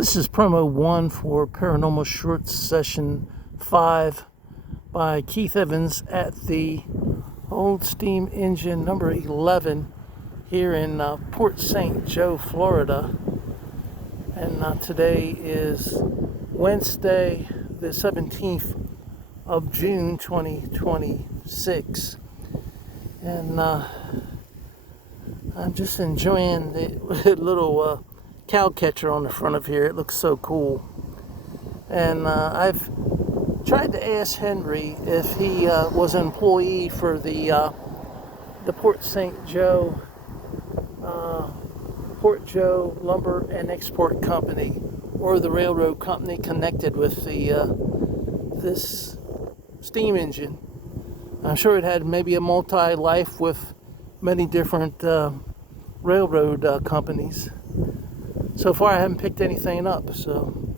This is promo 1 for Paranormal Short Session 5 by Keith Evans at the Old Steam Engine number 11 here in Port St. Joe, Florida. And today is Wednesday, the 17th of June, 2026. And I'm just enjoying the little cow catcher on the front of here. It looks so cool. And I've tried to ask Henry if he was an employee for the Port St. Joe Port Joe Lumber and Export Company, or the railroad company connected with the this steam engine. I'm sure it had maybe a multi-life with many different railroad companies. So far I haven't picked anything up, so